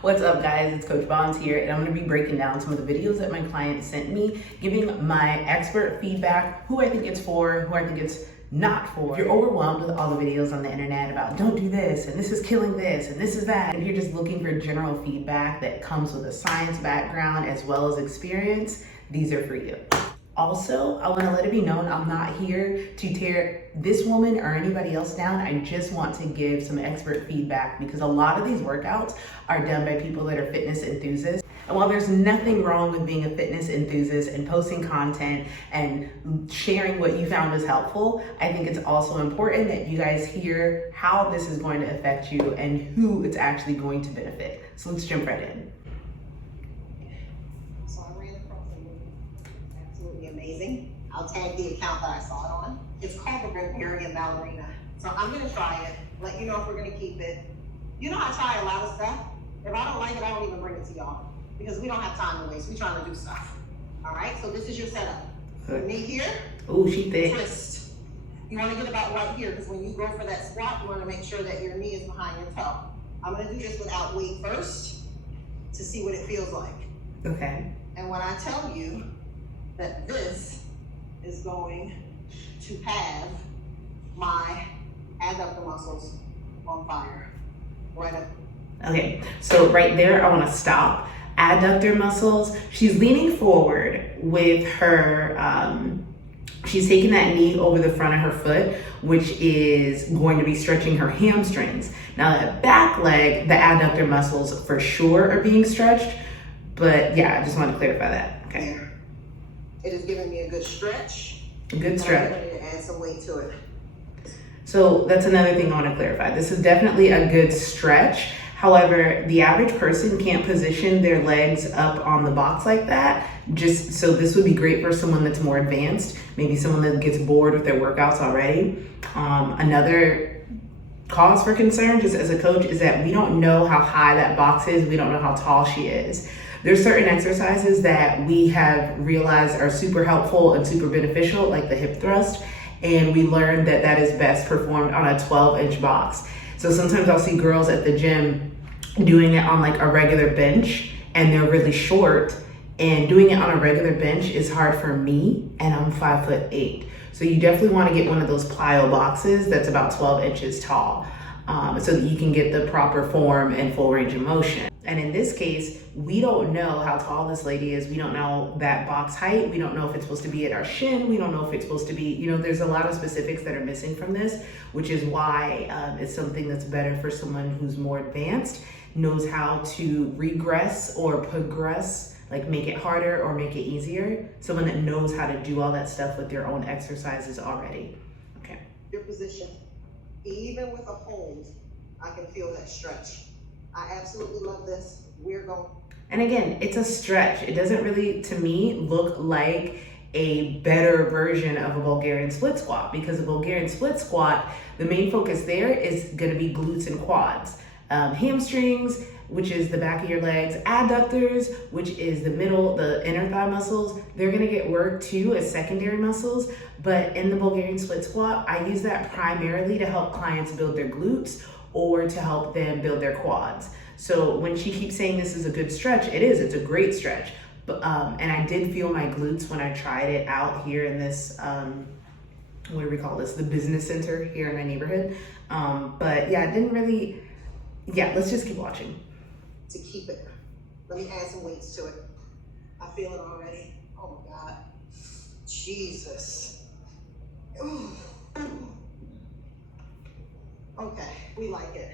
What's up, guys? It's Coach Bonds here, and I'm going to be breaking down some of the videos that my clients sent me, giving my expert feedback, who I think it's for, who I think it's not for. If you're overwhelmed with all the videos on the internet about don't do this, and this is killing this, and this is that, if you're just looking for general feedback that comes with a science background as well as experience, these are for you. Also, I want to let it be known I'm not here to tear this woman or anybody else down. I just want to give some expert feedback because a lot of these workouts are done by people that are fitness enthusiasts. And while there's nothing wrong with being a fitness enthusiast and posting content and sharing what you found was helpful, I think it's also important that you guys hear how this is going to affect you and who it's actually going to benefit. So let's jump right in. Amazing. I'll tag the account that I saw it on. It's called the Bulgarian Ballerina. So I'm gonna try it, let you know if we're gonna keep it. You know I try a lot of stuff. If I don't like it, I don't even bring it to y'all because we don't have time to waste. We're trying to do stuff. All right, so this is your setup. Your knee here. Oh, she thick. Twist. You wanna get about right here because when you go for that squat, you wanna make sure that your knee is behind your toe. I'm gonna do this without weight first to see what it feels like. Okay. And when I tell you that this is going to have my adductor muscles on fire. Right up. Okay, so right there, I want to stop. Adductor muscles. She's leaning forward with her, she's taking that knee over the front of her foot, which is going to be stretching her hamstrings. Now that back leg, the adductor muscles for sure are being stretched, but yeah, I just want to clarify that, okay? It is giving me a good stretch. A good stretch. I'm ready to add some weight to it. So that's another thing I want to clarify. This is definitely a good stretch. However, the average person can't position their legs up on the box like that. So this would be great for someone that's more advanced, maybe someone that gets bored with their workouts already. Another cause for concern, just as a coach, is that we don't know how high that box is. We don't know how tall she is. There's certain exercises that we have realized are super helpful and super beneficial, like the hip thrust, and we learned that that is best performed on a 12-inch box. So sometimes I'll see girls at the gym doing it on like a regular bench, and they're really short, and doing it on a regular bench is hard for me, and I'm 5'8". So you definitely want to get one of those plyo boxes that's about 12 inches tall, so that you can get the proper form and full range of motion. And in this case, we don't know how tall this lady is. We don't know that box height. We don't know if it's supposed to be at our shin. We don't know if it's supposed to be, there's a lot of specifics that are missing from this, which is why it's something that's better for someone who's more advanced, knows how to regress or progress, like make it harder or make it easier. Someone that knows how to do all that stuff with their own exercises already. Okay. Your position, even with a hold, I can feel that stretch. I absolutely love this. We're going. And again, it's a stretch. It doesn't really, to me, look like a better version of a Bulgarian split squat, because a Bulgarian split squat, the main focus there is going to be glutes and quads. Hamstrings, which is the back of your legs, adductors, which is the middle, the inner thigh muscles, they're gonna get worked too as secondary muscles. But in the Bulgarian split squat, I use that primarily to help clients build their glutes or to help them build their quads. So when she keeps saying this is a good stretch, it's a great stretch. But, and I did feel my glutes when I tried it out here in this, what do we call this? The business center here in my neighborhood. But yeah, it didn't really, let's just keep watching. To keep it, let me add some weights to it. I feel it already. Oh my God, Jesus. Ooh. Okay, we like it.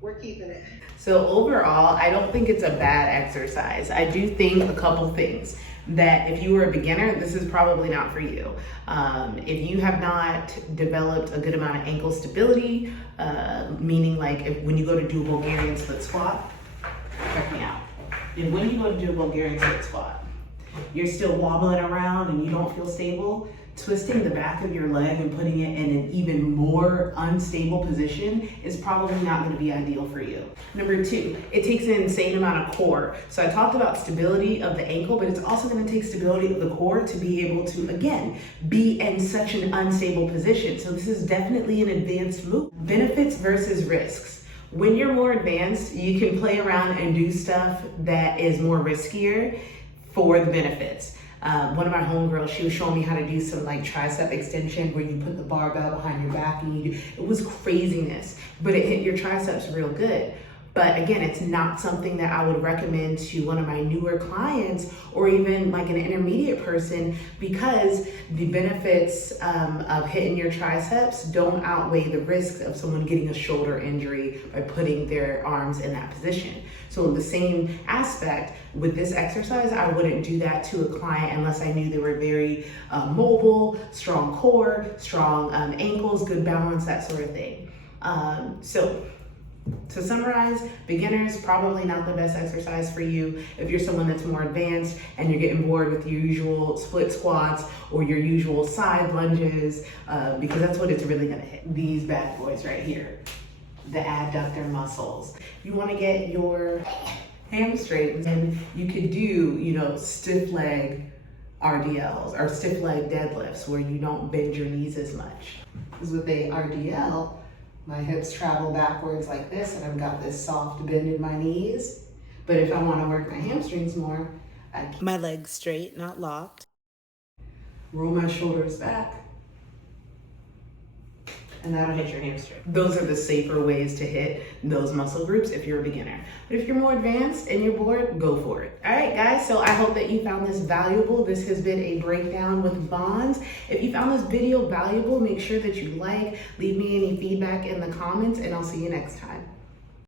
We're keeping it. So overall, I don't think it's a bad exercise. I do think a couple things. That if you were a beginner, this is probably not for you. If you have not developed a good amount of ankle stability, meaning like when you go to do a Bulgarian split squat, check me out. If when you go to do a Bulgarian split squat, you're still wobbling around and you don't feel stable, twisting the back of your leg and putting it in an even more unstable position is probably not going to be ideal for you. Number two, it takes an insane amount of core. So I talked about stability of the ankle, but it's also going to take stability of the core to be able to, again, be in such an unstable position. So this is definitely an advanced move. Benefits versus risks. When you're more advanced, you can play around and do stuff that is more riskier for the benefits. One of my homegirls, she was showing me how to do some like tricep extension where you put the barbell behind your back and you do, it was craziness, but it hit your triceps real good. But again, it's not something that I would recommend to one of my newer clients or even like an intermediate person, because the benefits of hitting your triceps don't outweigh the risks of someone getting a shoulder injury by putting their arms in that position. So in the same aspect, with this exercise, I wouldn't do that to a client unless I knew they were very mobile, strong core, strong ankles, good balance, that sort of thing. So to summarize, beginners, probably not the best exercise for you. If you're someone that's more advanced and you're getting bored with your usual split squats or your usual side lunges, because that's what it's really gonna hit. These bad boys right here, the adductor muscles. You wanna get your hamstrings, and you could do, stiff leg RDLs or stiff leg deadlifts where you don't bend your knees as much. Because with a RDL, my hips travel backwards like this, and I've got this soft bend in my knees. But if I want to work my hamstrings more, I keep my legs straight, not locked. Roll my shoulders back, and that'll hit your hamstring. Those are the safer ways to hit those muscle groups if you're a beginner. But if you're more advanced and you're bored, go for it. All right, guys, so I hope that you found this valuable. This has been a breakdown with bonds. If you found this video valuable, make sure that you leave me any feedback in the comments, and I'll see you next time.